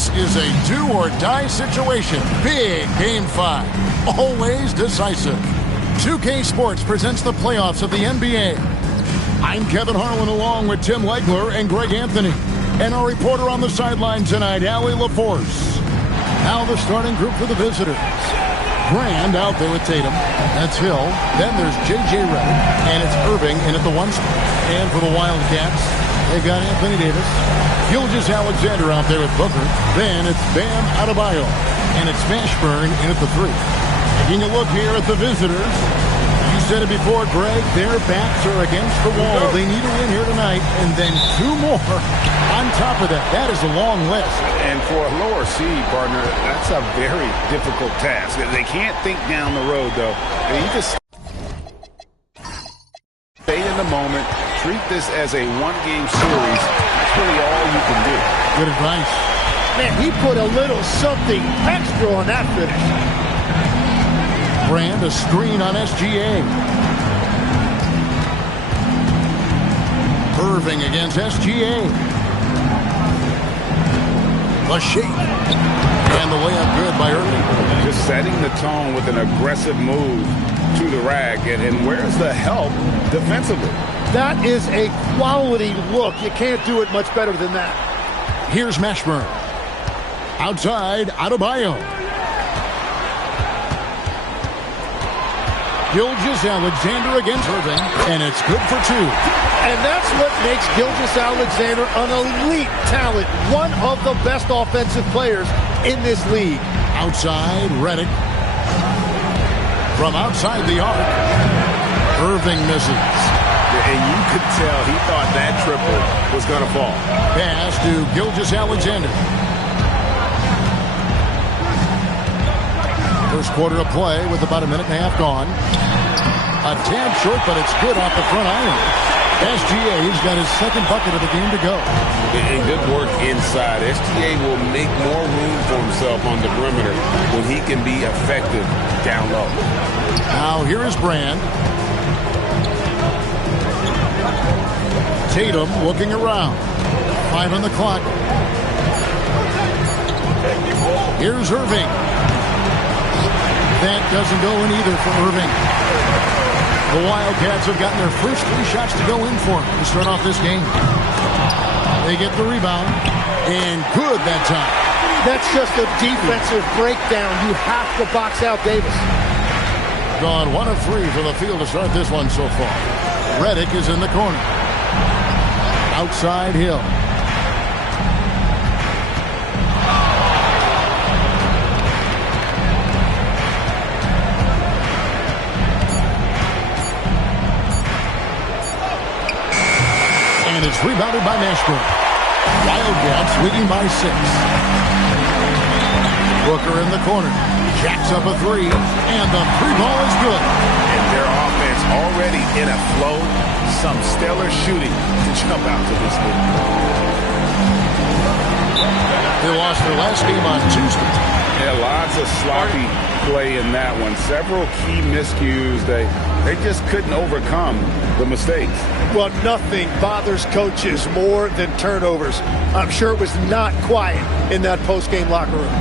This is a do-or-die situation. Big Game 5. Always decisive. 2K Sports presents the playoffs of the NBA. I'm Kevin Harlan along with Tim Legler and Greg Anthony. And our reporter on the sideline tonight, Allie LaForce. Now the starting group for the visitors. Brand out there with Tatum. That's Hill. Then there's J.J. Redick. And it's Irving in at the 1 spot. And for the Wildcats, they've got Anthony Davis. Gilgeous-Alexander out there with Booker. Then it's Bam Adebayo. And it's Mashburn in at the 3. Taking a look here at the visitors. You said it before, Greg. Their backs are against the wall. They need a win here tonight. And then 2 more on top of that. That is a long list. And for a lower seed, partner, that's a very difficult task. They can't think down the road, though. You just stay in the moment. Treat this as a one-game series. That's really all you can do. Good advice. Man, he put a little something extra on that finish. Brand, a screen on SGA. Irving against SGA. The shake. And the layup good by Irving. Just setting the tone with an aggressive move to the rack. And where's the help defensively? That is a quality look. You can't do it much better than that. Here's Mashburn. Outside, Adebayo. Gilgeous-Alexander against Irving, and it's good for 2. And that's what makes Gilgeous-Alexander an elite talent, one of the best offensive players in this league. Outside, Redick. From outside the arc, Irving misses. And you could tell he thought that triple was going to fall. Pass to Gilgeous-Alexander. First quarter of play with about a minute and a half gone. A tad short, but it's good off the front iron. SGA's got his second bucket of the game to go. And good work inside. SGA will make more room for himself on the perimeter when he can be effective down low. Now here is Brand. Tatum looking around. 5 on the clock. Here's Irving. That doesn't go in either for Irving. The Wildcats have gotten their first 3 shots to go in for them to start off this game. They get the rebound, and good that time. That's just a defensive breakdown. You have to box out Davis. Gone 1 of 3 for the field to start this one so far. Redick is in the corner. Outside Hill. And it's rebounded by Mashburn. Wildcats leading by 6. Booker in the corner. Jacks up a 3, and the 3 ball is good. And their offense already in a flow. Some stellar shooting to jump out to this league. They lost their last game on Tuesday. Yeah, lots of sloppy play in that one. Several key miscues. They just couldn't overcome the mistakes. Well, nothing bothers coaches more than turnovers. I'm sure it was not quiet in that post-game locker room.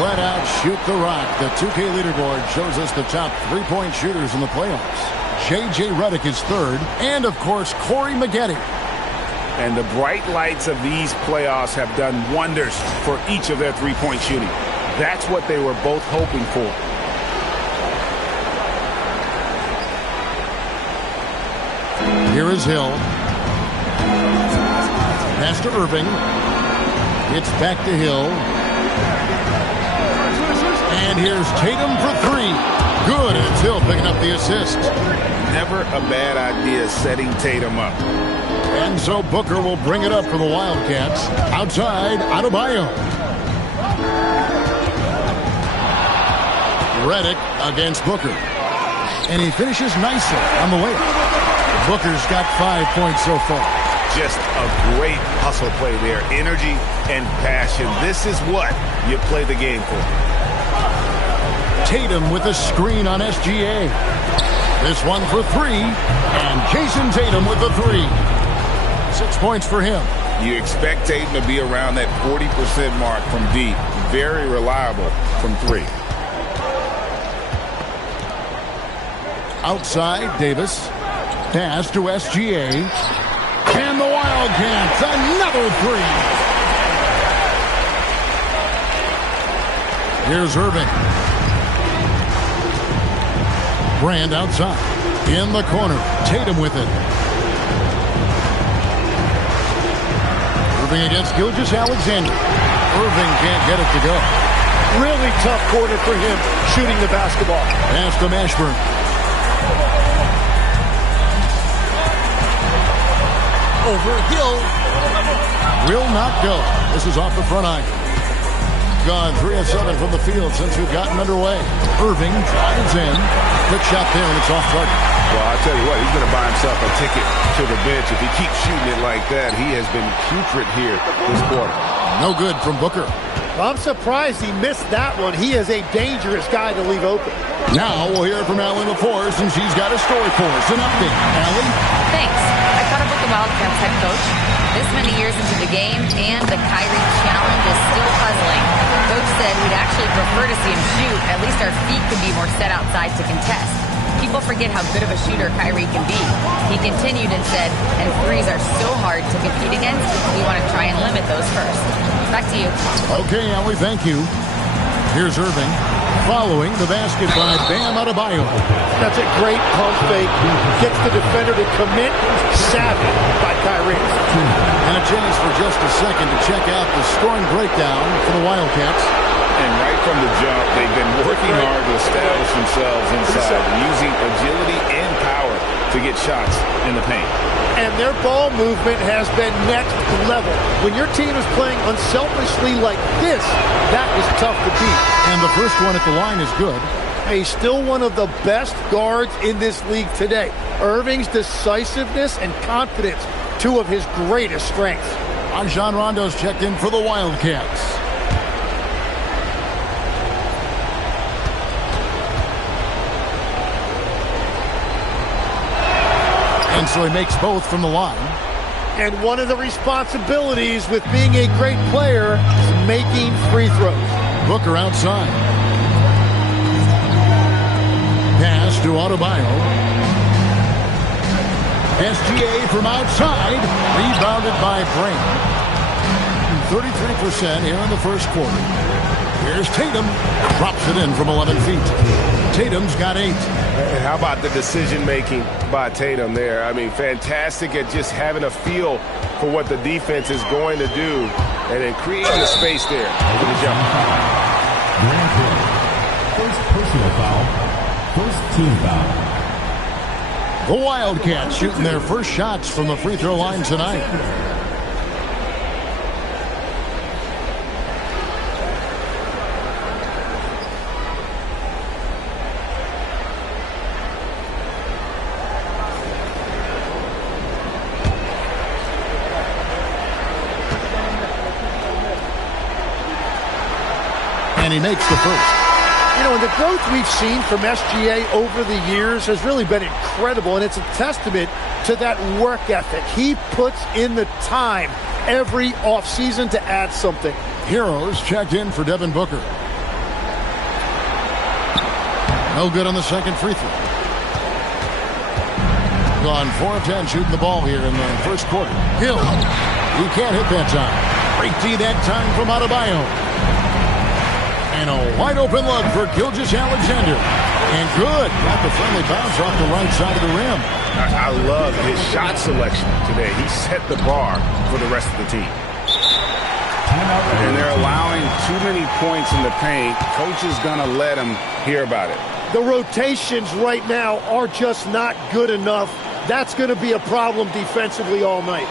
flat out shoot the rock. The 2K leaderboard shows us the top three-point shooters in the playoffs. J.J. Redick is third, and of course Corey Maggette. And the bright lights of these playoffs have done wonders for each of their three-point shooting. That's what they were both hoping for. Here is Hill. Pass to Irving. It's back to Hill. And here's Tatum for three. Good, and it's Hill picking up the assist. Never a bad idea setting Tatum up. And so Booker will bring it up for the Wildcats. Outside, Adebayo. Redick against Booker. And he finishes nicely on the way. Booker's got 5 points so far. Just a great hustle play there. Energy and passion. This is what you play the game for. Tatum with a screen on SGA. This one for three. And Jason Tatum with the three. 6 points for him. You expect Tatum to be around that 40% mark from deep. Very reliable from three. Outside, Davis. Pass to SGA. And the Wildcats, another three. Here's Irving. Brand outside. In the corner. Tatum with it. Irving against Gilgeous-Alexander. Irving can't get it to go. Really tough quarter for him shooting the basketball. Pass to Mashburn. Over Hill. Will not go. This is off the front iron. Gone 3 of 7 from the field since we've gotten underway. Irving drives in. Quick shot there, and it's off target. Well, I'll tell you what, he's going to buy himself a ticket to the bench. If he keeps shooting it like that, he has been putrid here this quarter. No good from Booker. I'm surprised he missed that one. He is a dangerous guy to leave open. Now we'll hear from Allie LaForce, and she's got a story for us. An update. Allie? Thanks. I caught up with the Wildcats head coach. This many years into the game, and the Kyrie challenge is still puzzling. Coach said we'd actually prefer to see him shoot. At least our feet could be more set outside to contest. People forget how good of a shooter Kyrie can be. He continued and said, and threes are so hard to compete against, we want to try and limit those first. Back to you. Okay, Allie, thank you. Here's Irving. Following the basket by Bam Adebayo. That's a great pump fake. Gets the defender to commit. Savvy by Kyrie. And a chance for just a second to check out the scoring breakdown for the Wildcats. And right from the jump, they've been working hard to establish themselves inside, using agility and power to get shots in the paint. And their ball movement has been next level. When your team is playing unselfishly like this, that is tough to beat. And the first one at the line is good. He's still one of the best guards in this league today. Irving's decisiveness and confidence, two of his greatest strengths. Rajon Rondo's checked in for the Wildcats. And so he makes both from the line. And one of the responsibilities with being a great player is making free throws. Booker outside. Pass to Adebayo. SGA from outside. Rebounded by Brand. 33% here in the first quarter. Here's Tatum. Drops it in from 11 feet. Tatum's got 8. And how about the decision-making by Tatum there? I mean, fantastic at just having a feel for what the defense is going to do and then creating the space there for the jump. First personal foul. First team foul. The Wildcats shooting their first shots from the free throw line tonight. And he makes the first. You know, and the growth we've seen from SGA over the years has really been incredible, and it's a testament to that work ethic. He puts in the time every offseason to add something. Heroes checked in for Devin Booker. No good on the second free throw. Gone 4 of 10 shooting the ball here in the first quarter. Hill. He can't hit that time. Break D that time from Adebayo. And a wide open look for Gilgeous-Alexander. And good. Got the friendly bounce off the right side of the rim. I love his shot selection today. He set the bar for the rest of the team. And they're allowing too many points in the paint. Coach is going to let them hear about it. The rotations right now are just not good enough. That's going to be a problem defensively all night.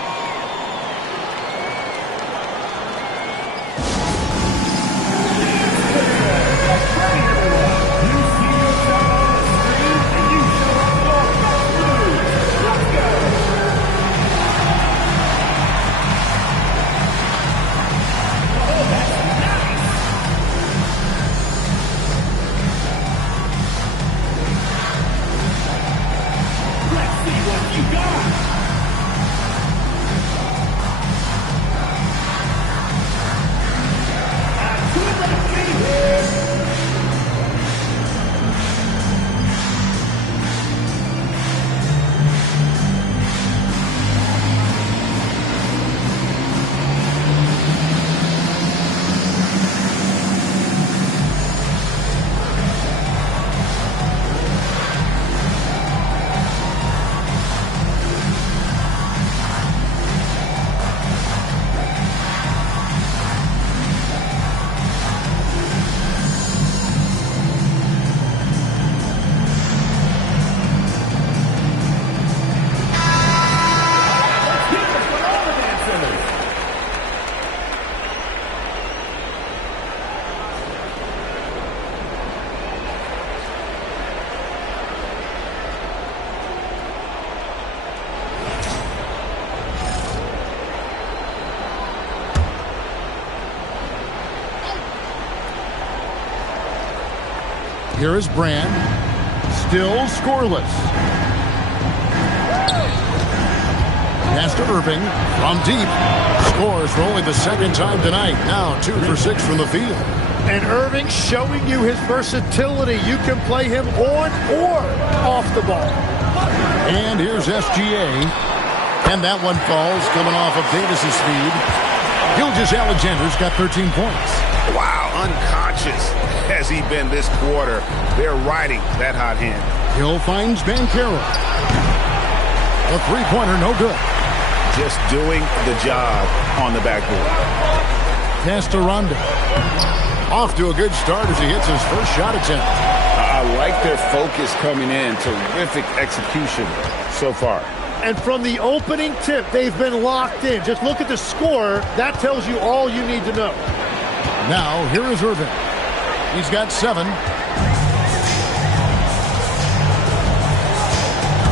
Here is Brand. Still scoreless. Pass to Irving from deep. Scores for only the second time tonight. Now 2 for 6 from the field. And Irving showing you his versatility. You can play him on or off the ball. And here's SGA. And that one falls coming off of Davis's speed. Gilgeous-Alexander's got 13 points. Wow, unconscious has he been this quarter. They're riding that hot hand. Hill finds Banchero. A three-pointer, no good. Just doing the job on the backboard. Pass to Rondo. Off to a good start as he hits his first shot attempt. I like their focus coming in. Terrific execution so far. And from the opening tip, they've been locked in. Just look at the score. That tells you all you need to know. Now, here is Irving. He's got 7.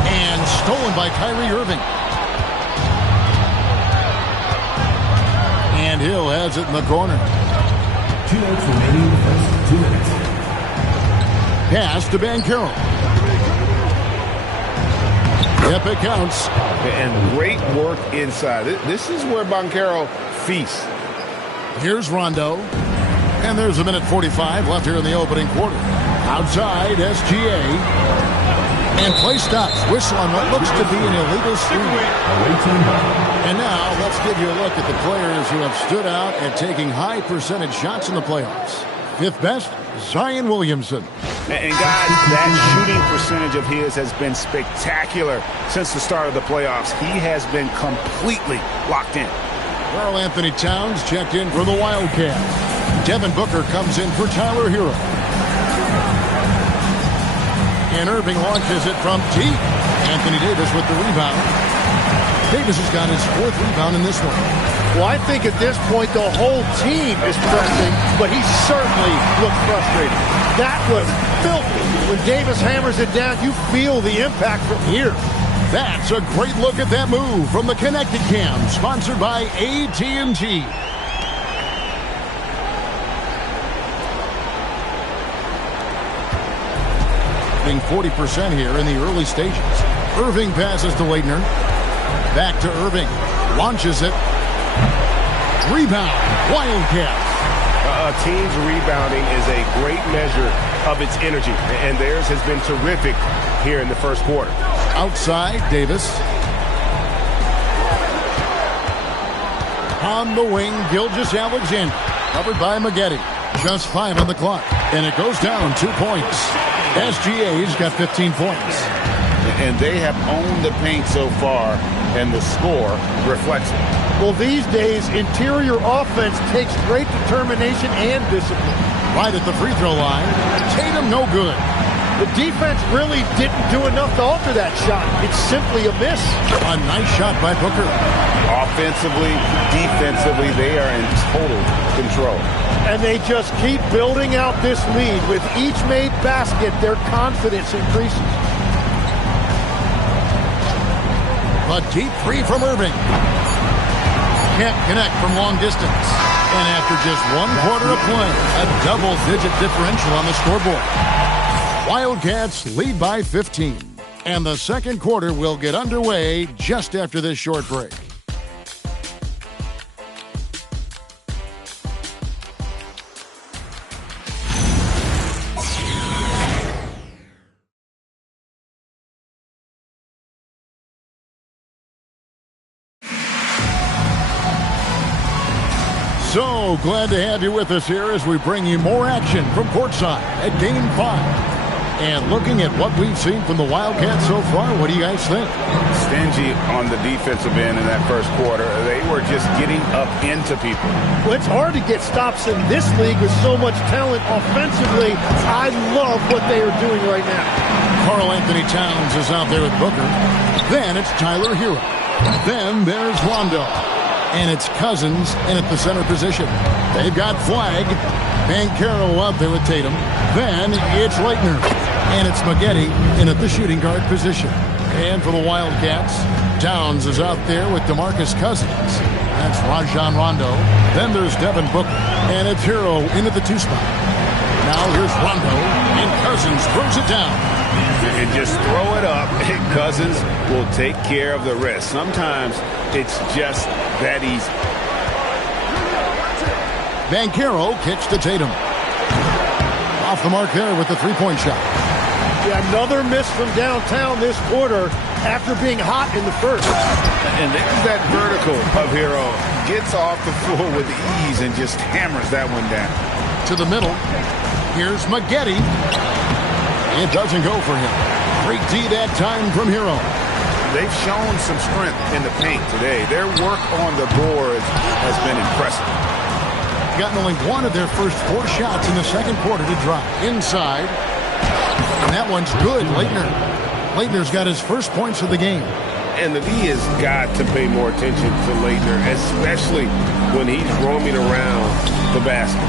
And stolen by Kyrie Irving. And Hill has it in the corner. 2 minutes remaining in the first 2 minutes. Pass to Banchero. Yep, it counts. And great work inside. This is where Banchero feasts. Here's Rondo. And there's a minute 45 left here in the opening quarter. Outside, SGA. And play stops. Whistle on what looks to be an illegal screen. And now let's give you a look at the players who have stood out and taking high percentage shots in the playoffs. 5th best, Zion Williamson. And guys, that shooting percentage of his has been spectacular since the start of the playoffs. He has been completely locked in. Karl Anthony Towns checked in for the Wildcats. Devin Booker comes in for Tyler Hero. And Irving launches it from deep. Anthony Davis with the rebound. Davis has got his 4th rebound in this one. Well, I think at this point the whole team is pressing, but he certainly looked frustrated. That was filthy. When Davis hammers it down, you feel the impact from here. That's a great look at that move from the Connected Cam, sponsored by AT&T. 40% here in the early stages. Irving passes to Leitner. Back to Irving. Launches it. Rebound. Wildcats. A team's rebounding is a great measure of its energy, and theirs has been terrific here in the first quarter. Outside, Davis. On the wing, Gilgeous-Alexander. Covered by Maggette. Just 5 on the clock. And it goes down 2 points. SGA's got 15 points. And they have owned the paint so far, and the score reflects it. Well, these days, interior offense takes great determination and discipline. Right at the free throw line. Tatum no good. The defense really didn't do enough to alter that shot. It's simply a miss. A nice shot by Booker. Offensively, defensively, they are in total control. And they just keep building out this lead. With each made basket, their confidence increases. A deep three from Irving. Can't connect from long distance. And after just 1 quarter of play, a double-digit differential on the scoreboard. Wildcats lead by 15. And the second quarter will get underway just after this short break. So glad to have you with us here as we bring you more action from courtside at Game 5. And looking at what we've seen from the Wildcats so far, what do you guys think? Stingy on the defensive end in that first quarter. They were just getting up into people. Well, it's hard to get stops in this league with so much talent offensively. I love what they are doing right now. Karl Anthony Towns is out there with Booker. Then it's Tyler Hero. Then there's Rondo. And it's Cousins in at the center position. They've got Flag. Banchero out there with Tatum. Then it's Leitner. And it's Maggette in at the shooting guard position. And for the Wildcats, Towns is out there with DeMarcus Cousins. That's Rajon Rondo. Then there's Devin Booker. And it's Hero in at the 2 spot. Now here's Rondo. And Cousins throws it down. And just throw it up. Cousins will take care of the rest. Sometimes it's just that easy. Banchero kicks to Tatum. Off the mark there with the 3-point shot. Yeah, another miss from downtown this quarter after being hot in the first. And there's that vertical of Hero. Gets off the floor with ease and just hammers that one down. To the middle. Here's Maggette. It doesn't go for him. Great D that time from Hero. They've shown some strength in the paint today. Their work on the boards has been impressive. Gotten only one of their first 4 shots in the second quarter to drop. Inside. And that one's good. Leitner's got his first points of the game. And the D has got to pay more attention to Leitner, especially when he's roaming around the basket.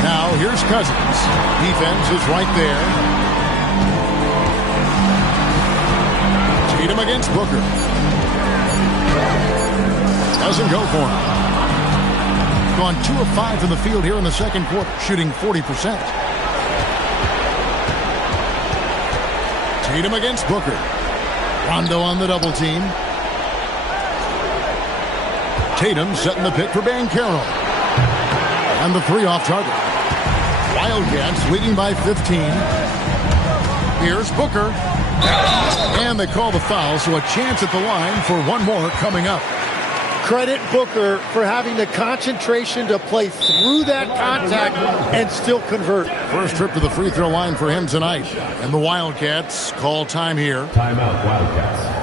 Now here's Cousins. Defense is right there. Tatum against Booker. Doesn't go for him. Gone 2 of 5 from the field here in the second quarter, shooting 40%. Tatum against Booker. Rondo on the double team. Tatum setting the pick for Banchero. And the 3 off target. Wildcats leading by 15. Here's Booker. And they call the foul, so a chance at the line for one more coming up. Credit Booker for having the concentration to play through that contact and still convert. First trip to the free throw line for him tonight. And the Wildcats call time here. Timeout, Wildcats.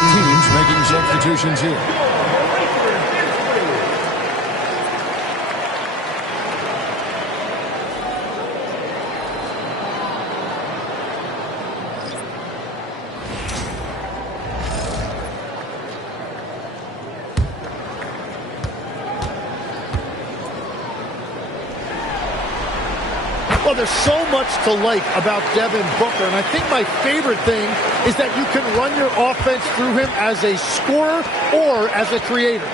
Both teams making substitutions here. Well, there's so much to like about Devin Booker, and I think my favorite thing is that you can run your offense through him as a scorer or as a creator.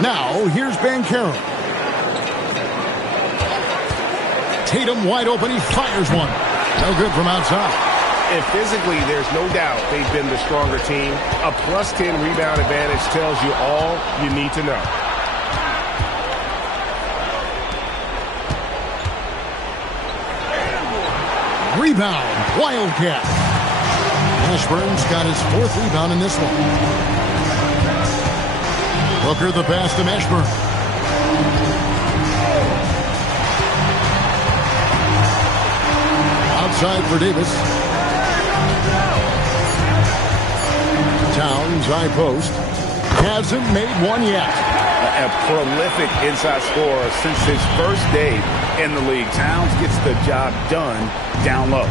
Now, here's Banchero. Tatum wide open. He fires one. No good from outside. And physically, there's no doubt they've been the stronger team. A plus 10 rebound advantage tells you all you need to know. Rebound, Wildcat. Ashburn's got his 4th rebound in this one. Booker the pass to Ashburn. Outside for Davis. Towns high post. Hasn't made one yet. A prolific inside scorer since his first day in the league. Towns gets the job done down low.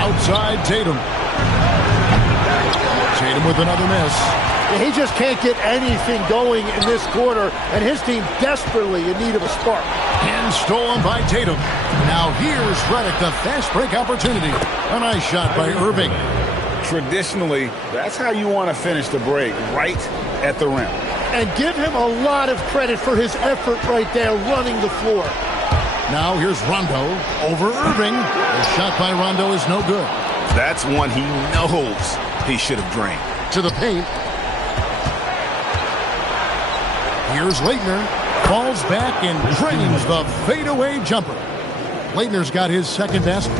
Outside Tatum. Tatum with another miss. He just can't get anything going in this quarter, and his team desperately in need of a spark. And stolen by Tatum. Now here's Redick, the fast break opportunity. A nice shot by Irving. Traditionally, that's how you want to finish the break, right at the rim. And give him a lot of credit for his effort right there running the floor. Now here's Rondo over Irving. The shot by Rondo is no good. That's one he knows he should have drained. To the paint. Here's Leitner. Falls back and drains the fadeaway jumper. Leitner's got his 2nd basket.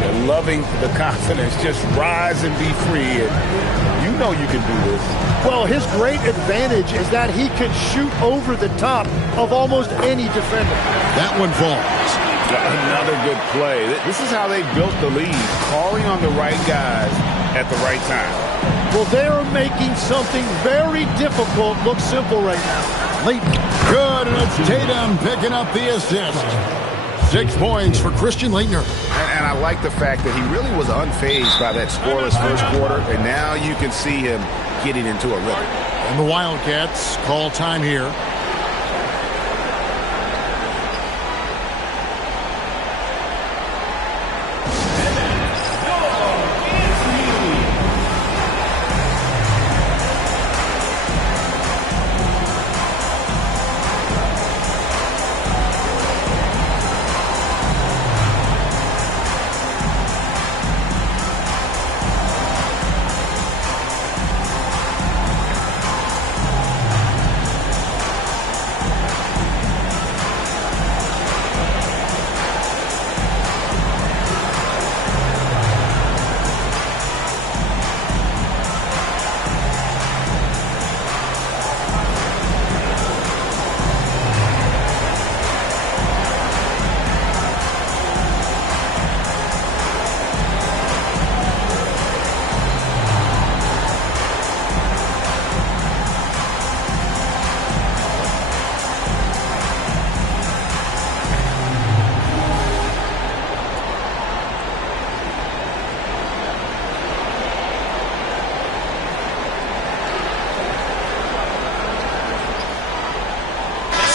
They're loving the confidence. Just rise and be free. And you know you can do this. Well, his great advantage is that he can shoot over the top of almost any defender. That one falls. Another good play. This is how they built the lead, calling on the right guys at the right time. Well, they're making something very difficult look simple right now. Leighton, good, and it's Tatum picking up the assist. 6 points for Christian Leitner. And I like the fact that he really was unfazed by that scoreless first quarter, and now you can see him getting into a rhythm. And the Wildcats call time here.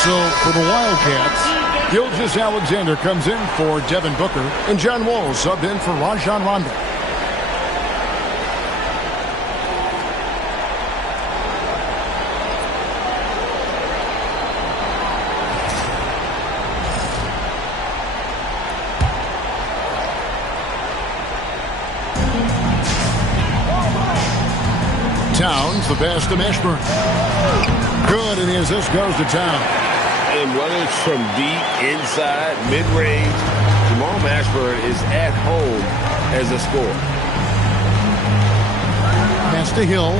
So for the Wildcats, Gilgeous Alexander comes in for Devin Booker, and John Wall subbed in for Rajon Rondo. Towns, the pass to Ashburn. Good, and the assist goes to Towns. And whether it's from deep, inside, mid-range, Jamal Mashburn is at home as a scorer. Pass to Hill.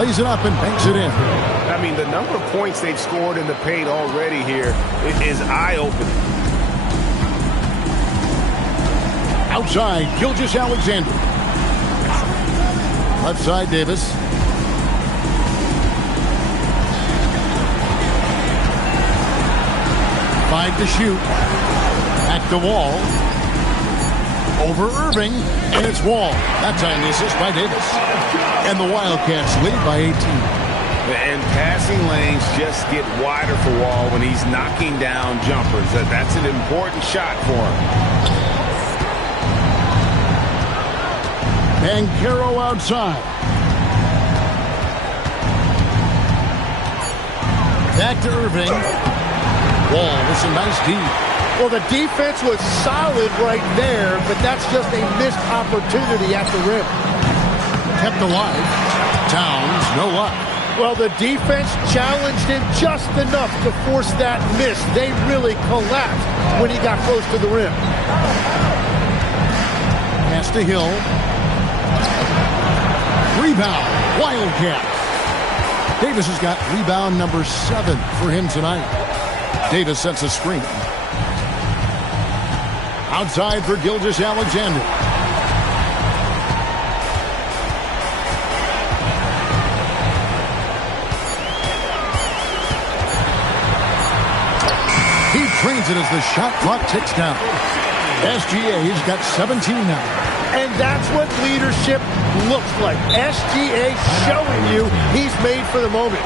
Lays it up and banks it in. I mean, the number of points they've scored in the paint already here is eye-opening. Outside, Gilgeous-Alexander. Left side, Davis. Five to shoot. At the Wall. Over Irving, and it's Wall. That time the assist by Davis. And the Wildcats lead by 18. And passing lanes just get wider for Wall when he's knocking down jumpers. That's an important shot for him. Banchero outside. Back to Irving. Wall with some nice D. Well, the defense was solid right there, but that's just a missed opportunity at the rim. Kept alive. Towns, no luck. Well, the defense challenged him just enough to force that miss. They really collapsed when he got close to the rim. Pass to Hill. Rebound. Wildcats. Davis has got rebound number 7 for him tonight. Davis sets a screen. Outside for Gilgeous-Alexander. He trains it as the shot clock ticks down. SGA's got 17 now. And that's what leadership looks like. SGA showing you he's made for the moment.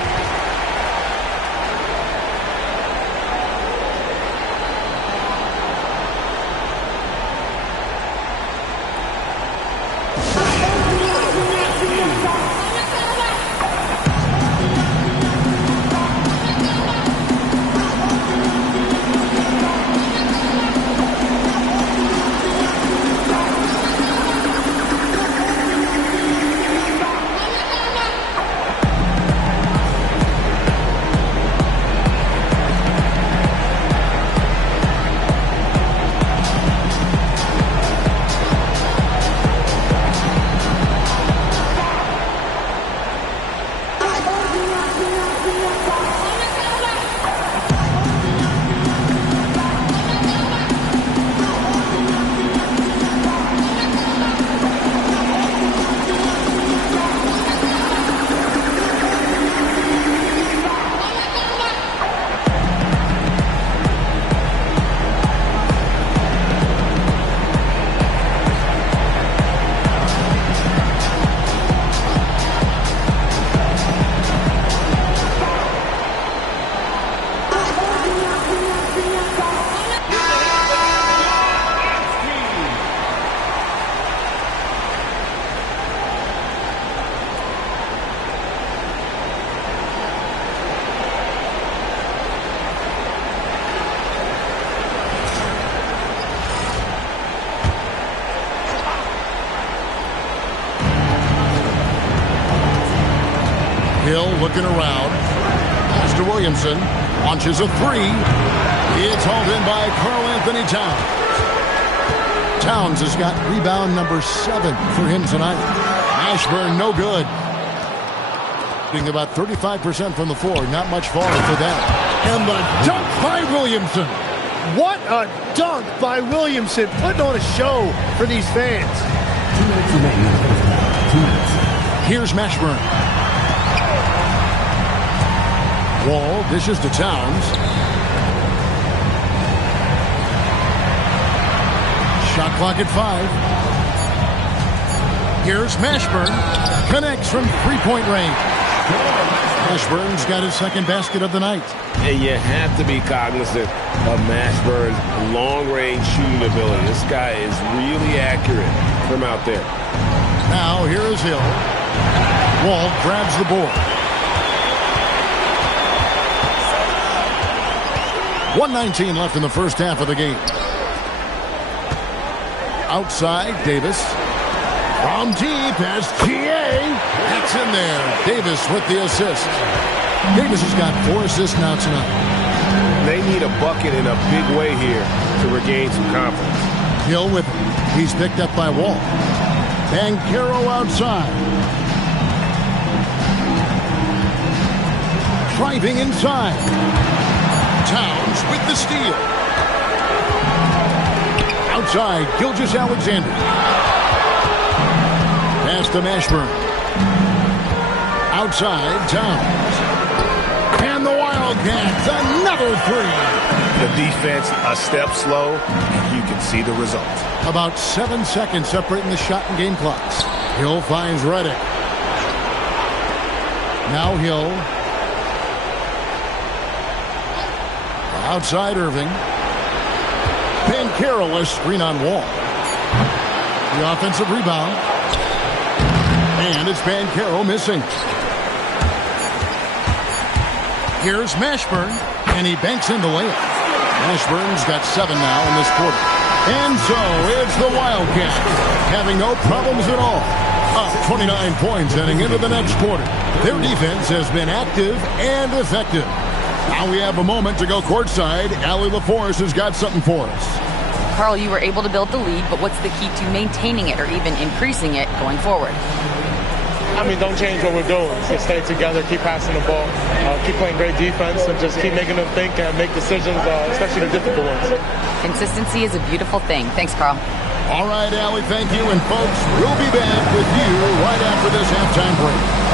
Hill looking around. Pass to Williamson. Launches a three. It's hauled in by Karl-Anthony Towns. Towns has got rebound number 7 for him tonight. Ashburn, no good. Shooting about 35% from the floor. Not much farther for that. And the dunk by Williamson. What a dunk by Williamson, putting on a show for these fans. 2 minutes remaining in the first half. 2 minutes. Here's Mashburn. Wall dishes to Towns. Shot clock at 5. Here's Mashburn. Connects from three-point range. Mashburn's got his second basket of the night. And you have to be cognizant of Mashburn's long-range shooting ability. This guy is really accurate from out there. Now here is Hill. Wall grabs the board. 1:19 left in the first half of the game. Outside, Davis. From deep as TA. It's in there. Davis with the assist. Davis has got 4 assists now tonight. They need a bucket in a big way here to regain some confidence. Hill with him. He's picked up by Wall. Banchero outside. Driving inside. Towns with the steal. Outside, Gilgeous-Alexander. Pass to Mashburn. Outside, Towns. And the Wildcats, another three. The defense a step slow, and you can see the result. About 7 seconds separating the shot and game clocks. Hill finds Reddick. Now Hill. Outside Irving. Banchero, a screen on Wall. The offensive rebound. And it's Banchero missing. Here's Mashburn, and he banks in the layup. Mashburn's got 7 now in this quarter. And so it's the Wildcats having no problems at all. Up 29 points heading into the next quarter. Their defense has been active and effective. Now we have a moment to go courtside. Allie LaForce has got something for us. Carl, you were able to build the lead, but what's the key to maintaining it or even increasing it going forward? I mean, don't change what we're doing. Just stay together, keep passing the ball, keep playing great defense, and just keep making them think and make decisions, especially the difficult ones. Consistency is a beautiful thing. Thanks, Carl. All right, Allie, thank you. And, folks, we'll be back with you right after this halftime break.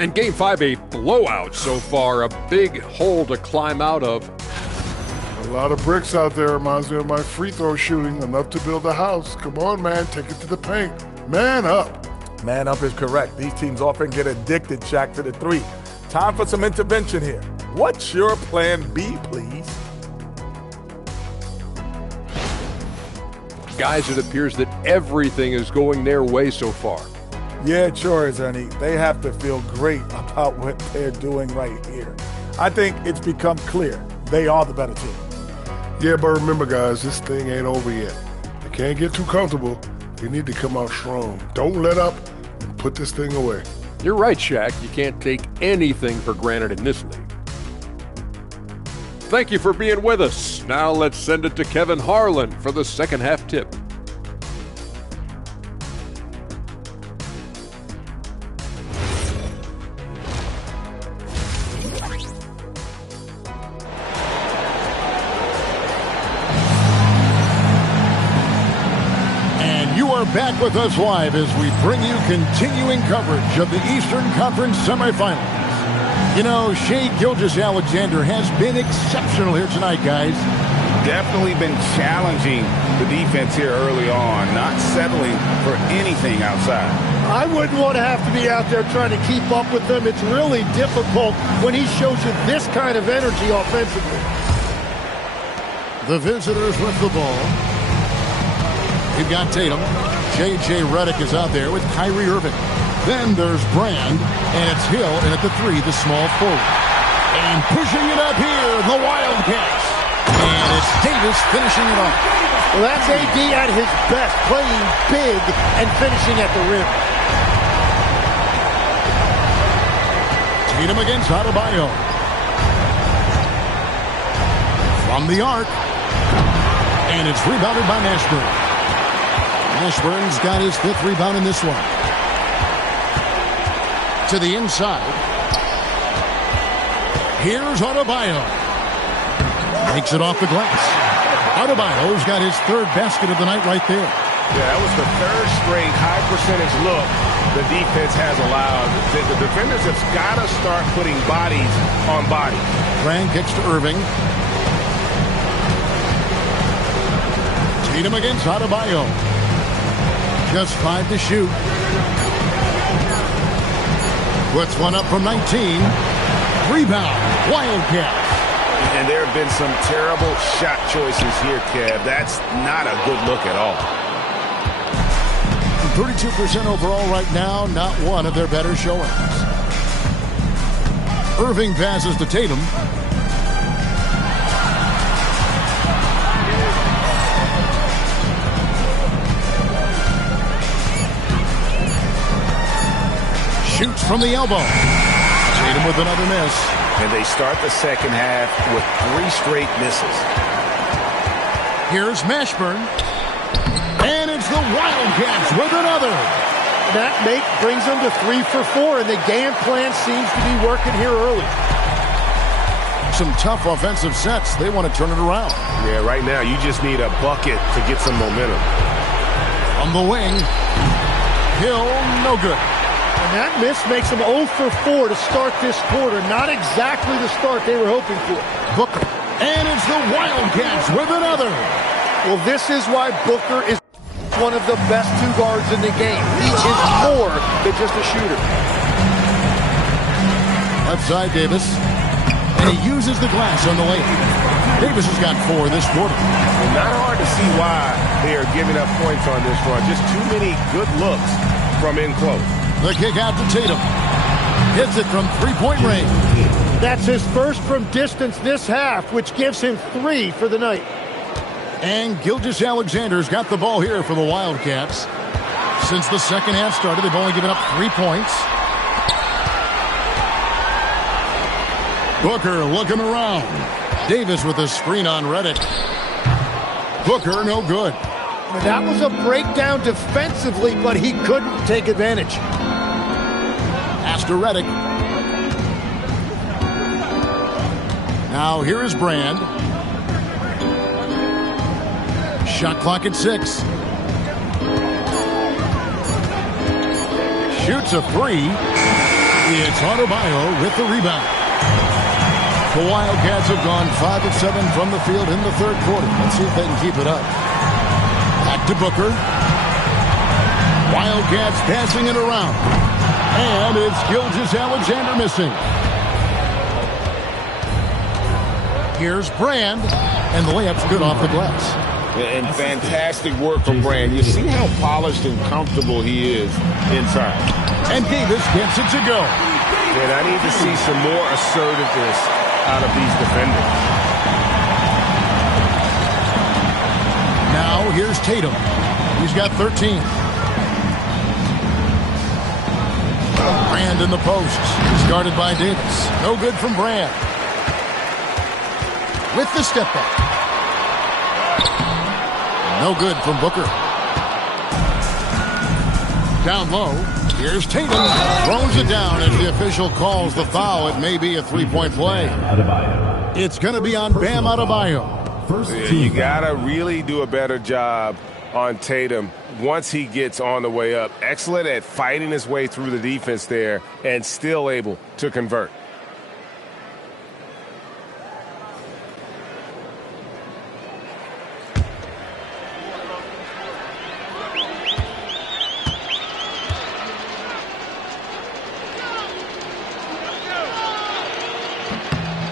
And Game 5, a blowout so far, a big hole to climb out of. A lot of bricks out there. Reminds me of my free throw shooting. Enough to build a house. Come on, man. Take it to the paint. Man up. Man up is correct. These teams often get addicted, Shaq, to the three. Time for some intervention here. What's your plan B, please? Guys, it appears that everything is going their way so far. Yeah, it sure is, Ernie. They have to feel great about what they're doing right here. I think it's become clear they are the better team. Yeah, but remember, guys, this thing ain't over yet. They can't get too comfortable. They need to come out strong. Don't let up and put this thing away. You're right, Shaq. You can't take anything for granted in this league. Thank you for being with us. Now let's send it to Kevin Harlan for the second half tip. Back with us live as we bring you continuing coverage of the Eastern Conference semifinals. You know, Shai Gilgeous-Alexander has been exceptional here tonight, guys. Definitely been challenging the defense here early on, not settling for anything outside. I wouldn't want to have to be out there trying to keep up with them. It's really difficult when he shows you this kind of energy offensively. The visitors with the ball. We've got Tatum. J.J. Redick is out there with Kyrie Irving. Then there's Brand, and it's Hill, and at the three, the small forward. And pushing it up here, the Wildcats. And it's Davis finishing it off. Well, that's AD at his best, playing big and finishing at the rim. Tatum against Adebayo. From the arc. And it's rebounded by Mashburn. Mashburn's got his 5th rebound in this one. To the inside. Here's Adebayo. Makes it off the glass. Adebayo's got his 3rd basket of the night right there. Yeah, that was the 3rd straight high percentage look the defense has allowed. The defenders have got to start putting bodies on bodies. Brand kicks to Irving. Tatum against Adebayo. Just 5 to shoot. Puts one up from 19. Rebound. Wildcats. And there have been some terrible shot choices here, Kev. That's not a good look at all. 32% overall right now. Not one of their better showings. Irving passes to Tatum. Shoots from the elbow. Tatum with another miss. And they start the second half with 3 straight misses. Here's Mashburn. And it's the the Wildcats with another. That brings them to 3 for 4, and the game plan seems to be working here early. Some tough offensive sets. They want to turn it around. Yeah, right now you just need a bucket to get some momentum. On the wing, Hill, no good. And that miss makes them 0 for 4 to start this quarter. Not exactly the start they were hoping for. Booker, and it's the Wildcats with another. Well, this is why Booker is one of the best 2 guards in the game. He is more than just a shooter. Left side, Davis. And he uses the glass on the lane. Davis has got 4 this quarter. And not hard to see why they are giving up points on this run. Just too many good looks from in close. The kick out to Tatum. Hits it from 3-point range. That's his first from distance this half, which gives him 3 for the night. And Gilgeous-Alexander's got the ball here for the Wildcats. Since the second half started, they've only given up 3 points. Booker looking around. Davis with a screen on Redick. Booker, no good. That was a breakdown defensively, but he couldn't take advantage. Pass to Redick. Now here is Brand. Shot clock at 6. Shoots a 3. It's Adebayo with the rebound. The Wildcats have gone 5 of 7 from the field in the third quarter. Let's see if they can keep it up. Back to Booker. Wildcats passing it around. And it's Gilgeous-Alexander missing. Here's Brand. And the layup's good off the glass. And fantastic work from Brand. You see how polished and comfortable he is inside. And Davis gets it to go. And I need to see some more assertiveness out of these defenders. Now here's Tatum. He's got 13. Brand in the post. He's guarded by Davis. No good from Brand. With the step back. No good from Booker. Down low. Here's Tatum. Throws it down as the official calls the foul. It may be a 3-point play. It's going to be on Bam Adebayo. You got to really do a better job on Tatum once he gets on the way up. Excellent at fighting his way through the defense there and still able to convert.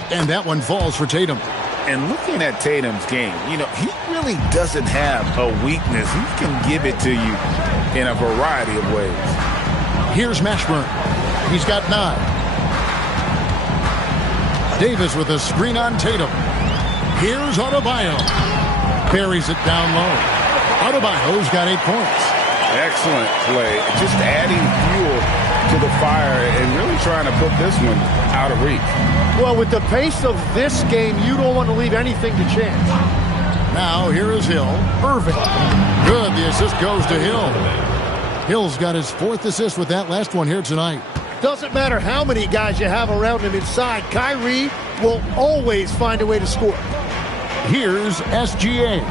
And that one falls for Tatum. And looking at Tatum's game, you know, he really doesn't have a weakness. He can give it to you in a variety of ways. Here's Mashburn. He's got 9. Davis with a screen on Tatum. Here's Adebayo. Buries it down low. Adebayo's got 8 points. Excellent play. Just adding fuel to the fire and really trying to put this one out of reach. Well, with the pace of this game, you don't want to leave anything to chance. Now here is Hill. Irving. Good. The assist goes to Hill. Hill's got his 4th assist with that last one here tonight. Doesn't matter how many guys you have around him inside. Kyrie will always find a way to score. Here's SGA.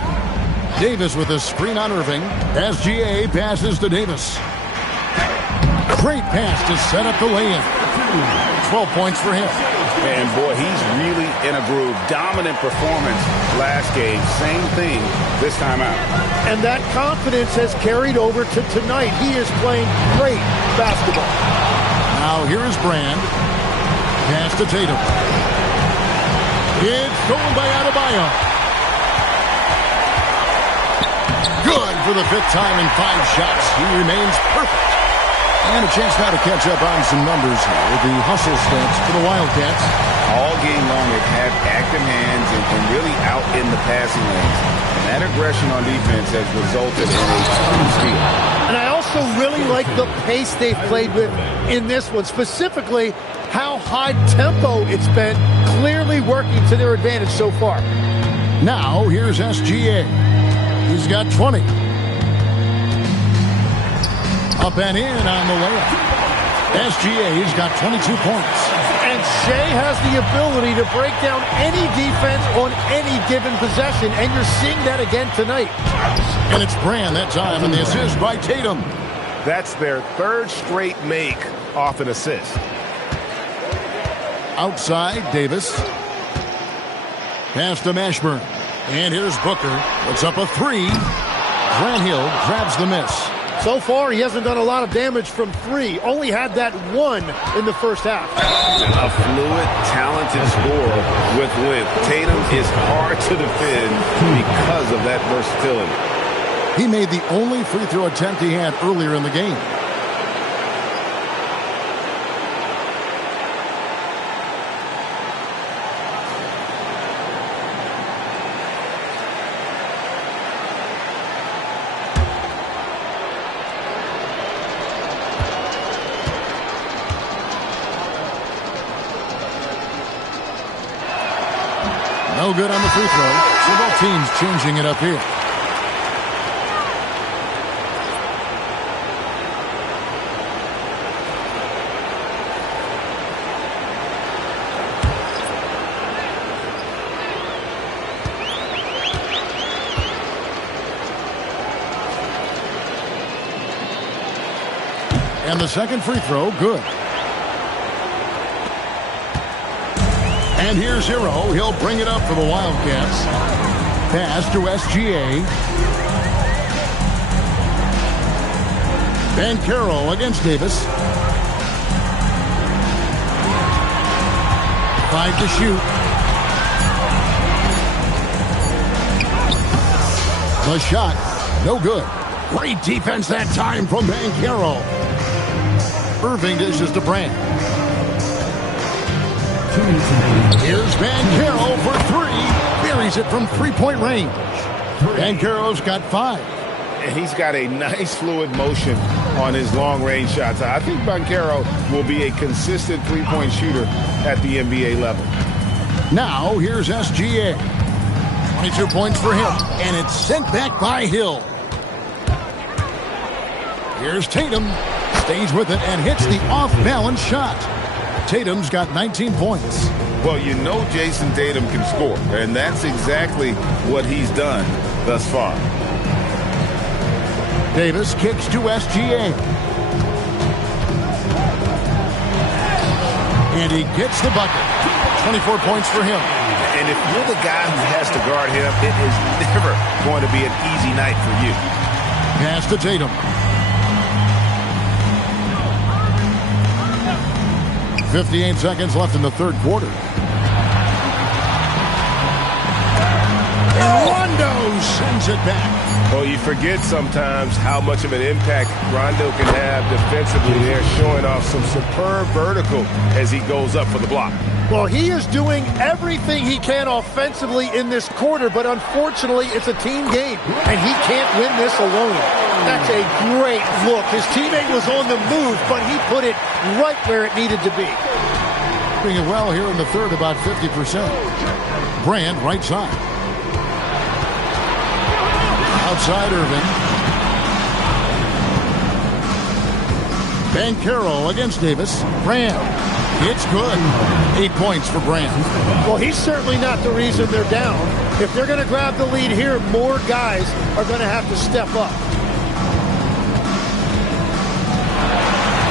Davis with a screen on Irving. SGA passes to Davis. Great pass to set up the lay-in. 12 points for him. And boy, he's really in a groove. Dominant performance last game. Same thing this time out. And that confidence has carried over to tonight. He is playing great basketball. Now here is Brand. Pass to Tatum. It's stolen by Adebayo. Good for the 5th time in 5 shots. He remains perfect. And a chance now to catch up on some numbers here with the hustle stats for the Wildcats. All game long, they've had active hands and really out in the passing lanes. And that aggression on defense has resulted in a total steal. And I also really like the pace they've played with in this one. Specifically, how high tempo it's been, clearly working to their advantage so far. Now, here's SGA. He's got 20. Up and in on the layup. SGA's got 22 points. And Shea has the ability to break down any defense on any given possession, and you're seeing that again tonight. And it's Brand that time, and the assist by Tatum. That's their third straight make off an assist. Outside, Davis. Pass to Mashburn. And here's Booker. Puts up a three. Grant Hill grabs the miss. So far, he hasn't done a lot of damage from three. Only had that one in the first half. A fluid, talented scorer with length. Tatum is hard to defend because of that versatility. He made the only free throw attempt he had earlier in the game. No good on the free throw. So both teams changing it up here. And the second free throw, good. And here's Hero. He'll bring it up for the Wildcats. Pass to SGA. Banchero against Davis. 5 to shoot. The shot, no good. Great defense that time from Banchero. Irving dishes to Brand. Here's Banchero for three. Buries it from three-point range. Banchero's got 5. And he's got a nice fluid motion on his long-range shots. I think Banchero will be a consistent three-point shooter at the NBA level. Now here's SGA. 22 points for him. And it's sent back by Hill. Here's Tatum. Stays with it and hits the off-balance shot. Tatum's got 19 points. Well, you know Jason Tatum can score, and that's exactly what he's done thus far. Davis kicks to SGA. And he gets the bucket. 24 points for him. And if you're the guy who has to guard him, it is never going to be an easy night for you. Pass to Tatum. 58 seconds left in the third quarter. And Rondo sends it back. Well, you forget sometimes how much of an impact Rondo can have defensively there, showing off some superb vertical as he goes up for the block. Well, he is doing everything he can offensively in this quarter, but unfortunately, it's a team game, and he can't win this alone. That's a great look. His teammate was on the move, but he put it right where it needed to be. Doing it well here in the third, about 50%. Brand, right side. Outside Irving. Banchero against Davis. Brand. It's good. 8 points for Brand. Well, he's certainly not the reason they're down. If they're going to grab the lead here, more guys are going to have to step up.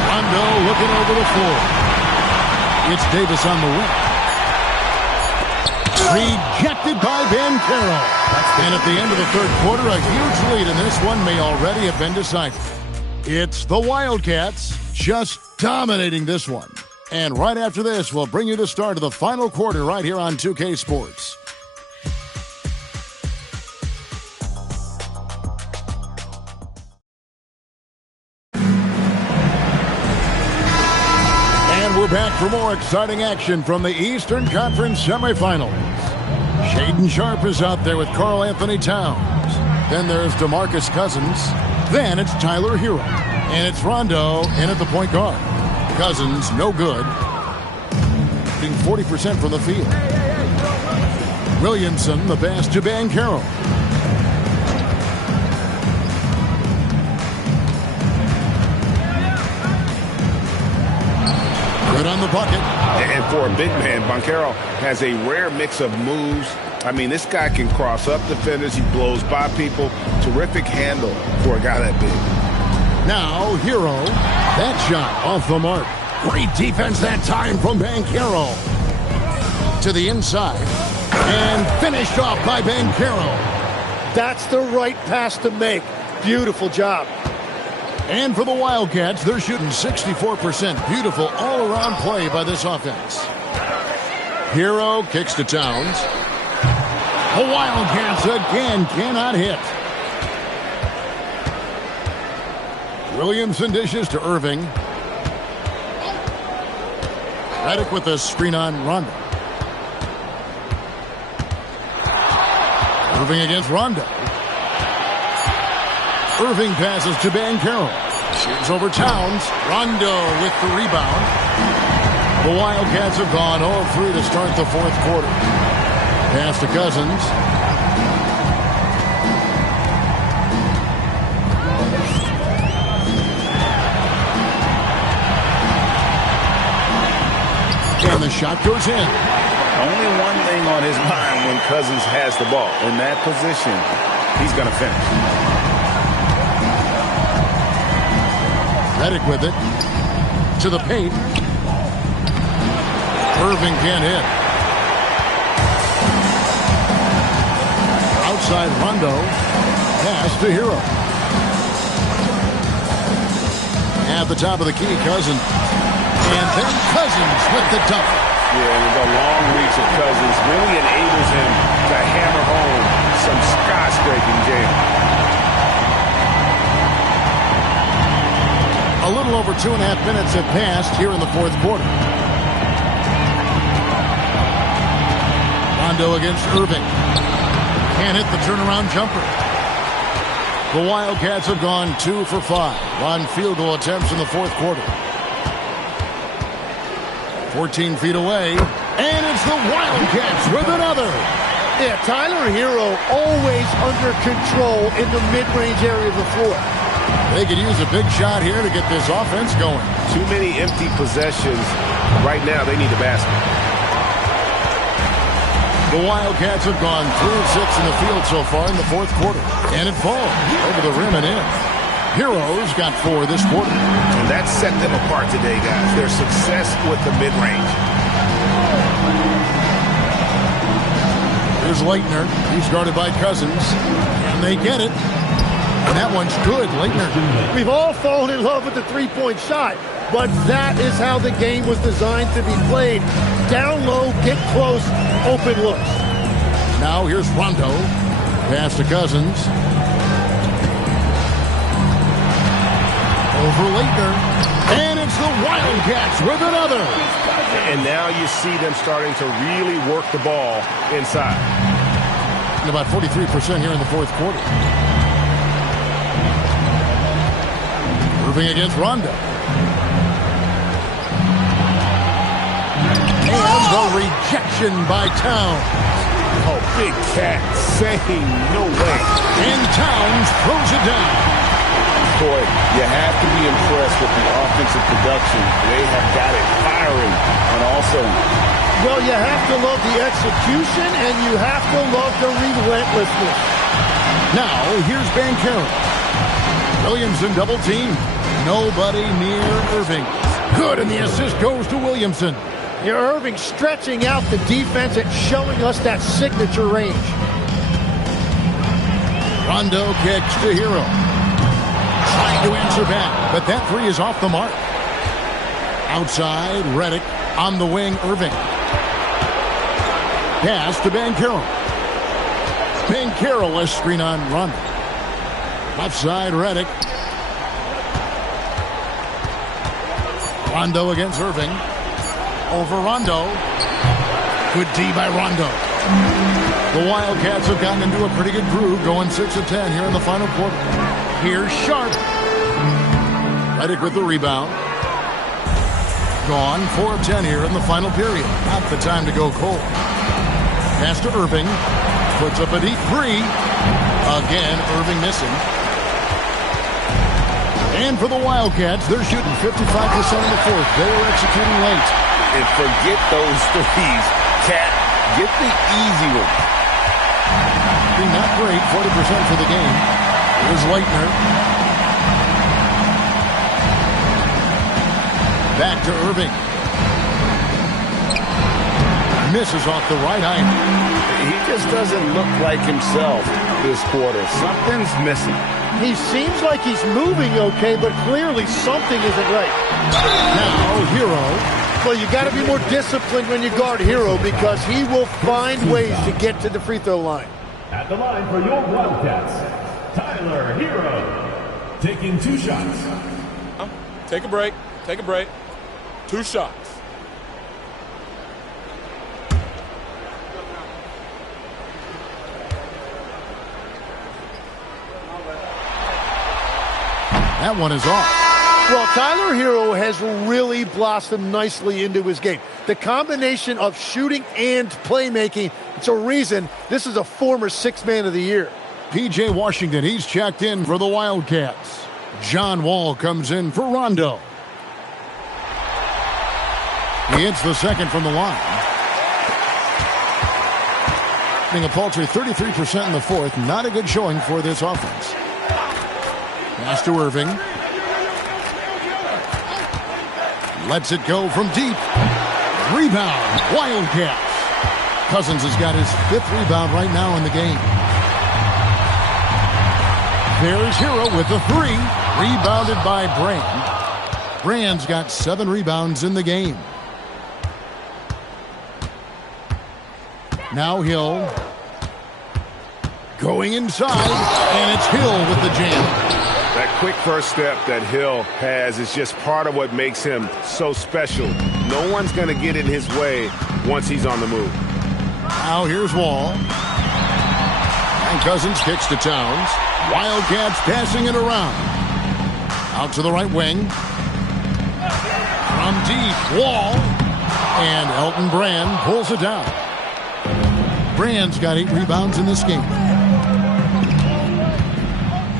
Rondo looking over the floor. It's Davis on the wing. Rejected by Banchero. And at the end of the third quarter, a huge lead in this one may already have been decided. It's the Wildcats just dominating this one. And right after this, we'll bring you the start of the final quarter right here on 2K Sports. And we're back for more exciting action from the Eastern Conference semifinals. Shaedon Sharpe is out there with Karl Anthony Towns. Then there's DeMarcus Cousins. Then it's Tyler Hero. And it's Rondo in at the point guard. Cousins, no good. Being 40% from the field. Williamson, the pass to Banchero. Good on the bucket. And for a big man, Banchero has a rare mix of moves. I mean, this guy can cross up defenders. He blows by people. Terrific handle for a guy that big. Now, Hero. That shot off the mark. Great defense that time from Banchero. To the inside. And finished off by Banchero. That's the right pass to make. Beautiful job. And for the Wildcats, they're shooting 64%. Beautiful all-around play by this offense. Hero kicks to Towns. The Wildcats again cannot hit. Williamson dishes to Irving. Redick with a screen on Rondo. Irving against Rondo. Irving passes to Banchero. Shoots over Towns. Rondo with the rebound. The Wildcats have gone 0-3 to start the fourth quarter. Pass to Cousins. And the shot goes in. Only one thing on his mind when Cousins has the ball. In that position, he's going to finish. Redick with it. To the paint. Irving can't hit. Outside Rondo. Pass to Hero. At the top of the key, Cousins. And then Cousins with the dunk. Yeah, and the long reach of Cousins really enables him to hammer home some skyscraping jam. A little over 2.5 minutes have passed here in the fourth quarter. Rondo against Irving. Can't hit the turnaround jumper. The Wildcats have gone 2 for 5 on field goal attempts in the fourth quarter. 14 feet away, and it's the Wildcats with another. Yeah, Tyler Hero always under control in the mid-range area of the floor. They could use a big shot here to get this offense going. Too many empty possessions. Right now, they need a basket. The Wildcats have gone 3 of 6 in the field so far in the fourth quarter. And it falls over the rim and in. Heroes got 4 this quarter. And that set them apart today, guys. Their success with the mid-range. Here's Leitner. He's guarded by Cousins. And they get it. And that one's good, Leitner. We've all fallen in love with the three-point shot, but that is how the game was designed to be played. Down low, get close, open looks. Now here's Rondo. Pass to Cousins. Over Leitner. And it's the Wildcats with another. And now you see them starting to really work the ball inside. And about 43% here in the fourth quarter. Irving against Rondo. And the rejection by Towns. Oh, big cat saying no way. And Towns throws it down. Boy, you have to be impressed with the offensive production. They have got it firing on all cylinders. Well, you have to love the execution, and you have to love the relentlessness. Now, here's Banchero. Williamson double team. Nobody near Irving. Good, and the assist goes to Williamson. Irving stretching out the defense and showing us that signature range. Rondo kicks to Hero. Trying to answer back, but that three is off the mark. Outside, Redick. On the wing, Irving. Pass to Banchero. Banchero, a screen on Rondo. Left side, Redick. Rondo against Irving. Over Rondo. Good D by Rondo. The Wildcats have gotten into a pretty good groove, going 6 of 10 here in the final quarter. Here's Sharp. Redick with the rebound. Gone 4 of 10 here in the final period. Not the time to go cold. Pass to Irving. Puts up a deep three. Again, Irving missing. And for the Wildcats, they're shooting 55% in the fourth. They are executing late. And forget those threes. Cat, get the easy one. Not great, 40% for the game. Here's Leitner. Back to Irving. Misses off the right iron. He just doesn't look like himself this quarter. Something's missing. He seems like he's moving okay, but clearly something isn't right. Now, Hero. Well, you got to be more disciplined when you guard Hero because he will find ways to get to the free throw line. At the line for your Wildcats, Tyler Hero, taking 2 shots. Take a break. Take a break. 2 shots. That one is off. Well, Tyler Hero has really blossomed nicely into his game. The combination of shooting and playmaking, it's a reason this is a former 6th man of the year. P.J. Washington, he's checked in for the Wildcats. John Wall comes in for Rondo. He hits the second from the line. Being a paltry 33% in the fourth. Not a good showing for this offense. Pass to Irving. Lets it go from deep. Rebound. Wildcats. Cousins has got his 5th rebound right now in the game. There's Hero with the 3. Rebounded by Brand. Brand's got 7 rebounds in the game. Now Hill. Going inside. And it's Hill with the jam. That quick first step that Hill has is just part of what makes him so special. No one's going to get in his way once he's on the move. Now here's Wall. And Cousins kicks to Towns. Wildcats passing it around. Out to the right wing. From deep, Wall. And Elton Brand pulls it down. Brand's got 8 rebounds in this game.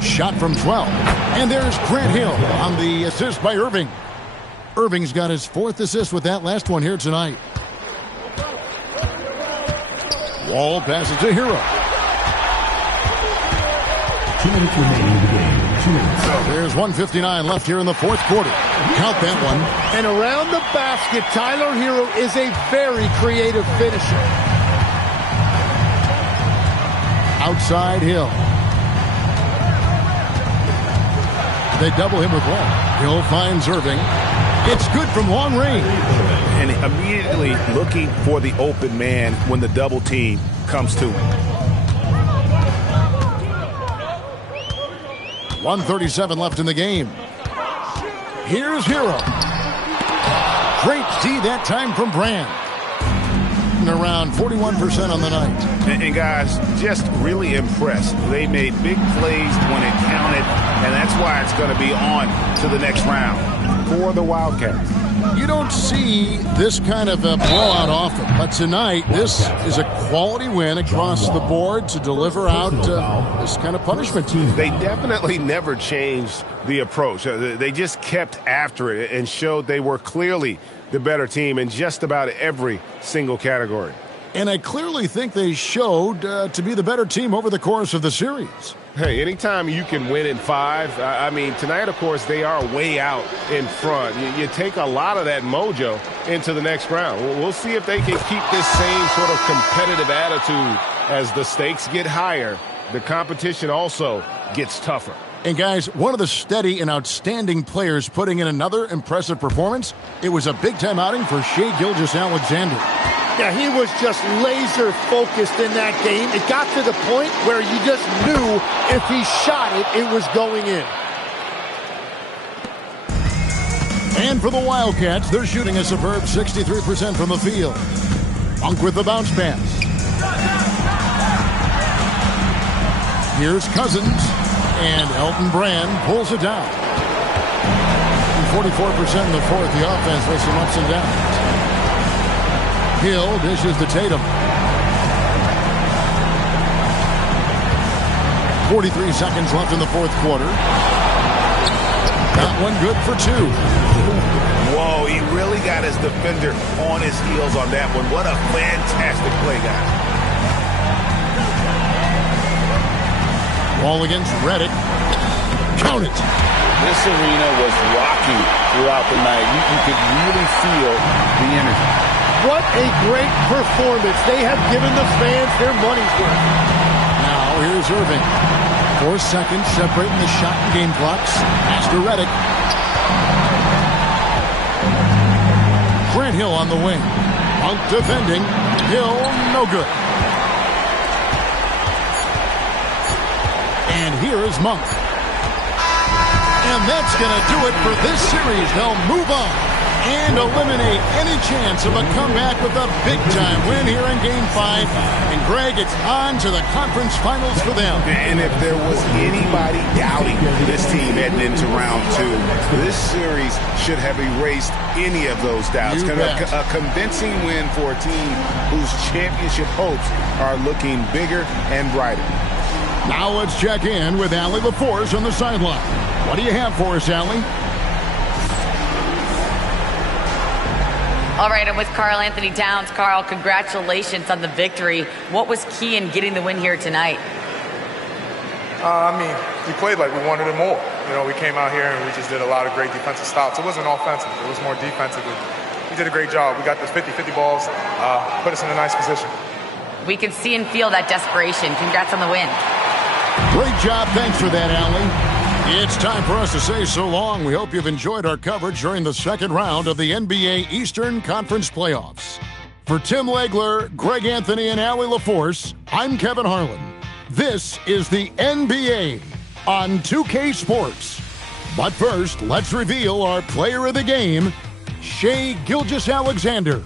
Shot from 12. And there's Grant Hill on the assist by Irving. Irving's got his 4th assist with that last one here tonight. Wall passes to Hero. 2 minutes remaining in the game. 2 minutes. There's 1:59 left here in the fourth quarter. Count that one. And around the basket, Tyler Hero is a very creative finisher. Outside Hill. They double him with Wall. Hill finds Irving. It's good from long range. And immediately looking for the open man when the double team comes to him. 1:37 left in the game. Here's Hero. Great D that time from Brand. And around 41% on the night. And guys, just really impressed. They made big plays when it counted, and that's why it's going to be on to the next round for the Wildcats. You don't see this kind of a blowout often, but tonight this is a quality win across the board to deliver out this kind of punishment. They definitely never changed the approach. They just kept after it and showed they were clearly the better team in just about every single category. And I clearly think they showed to be the better team over the course of the series. Hey, anytime you can win in 5, I mean, tonight, of course, they are way out in front. You take a lot of that mojo into the next round. We'll see if they can keep this same sort of competitive attitude as the stakes get higher. The competition also gets tougher. And guys, one of the steady and outstanding players putting in another impressive performance, it was a big-time outing for Shai Gilgeous-Alexander. Yeah, he was just laser focused in that game. It got to the point where you just knew if he shot it, it was going in. And for the Wildcats, they're shooting a superb 63% from the field. Funk with the bounce pass. Here's Cousins, and Elton Brand pulls it down. And 44% in the fourth, the offense with some ups and downs. Hill dishes to Tatum. 43 seconds left in the fourth quarter. That one good for 2. Whoa, he really got his defender on his heels on that one. What a fantastic play, guys. Ball against Reddick. Count it. This arena was rocking throughout the night. You could really feel the energy. What a great performance. They have given the fans their money's worth. Now here's Irving. 4 seconds separating the shot and game clocks. Pass to Reddick. Grant Hill on the wing. Monk defending. Hill, no good. And here is Monk. And that's going to do it for this series. They'll move on and eliminate any chance of a comeback with a big-time win here in Game 5. And, Greg, it's on to the conference finals for them. And if there was anybody doubting this team heading into round 2, this series should have erased any of those doubts. A convincing win for a team whose championship hopes are looking bigger and brighter. Now let's check in with Allie LaForce on the sideline. What do you have for us, Allie? All right, I'm with Karl Anthony Towns. Karl, congratulations on the victory. What was key in getting the win here tonight? We played like we wanted it more. We came out here and we just did a lot of great defensive stops. It wasn't offensive. It was more defensive. We did a great job. We got those 50-50 balls, put us in a nice position. We can see and feel that desperation. Congrats on the win. Great job. Thanks for that, Allie. It's time for us to say so long. We hope you've enjoyed our coverage during the second round of the NBA Eastern Conference Playoffs. For Tim Legler, Greg Anthony, and Allie LaForce, I'm Kevin Harlan. This is the NBA on 2K Sports. But first, let's reveal our player of the game, Shai Gilgeous-Alexander.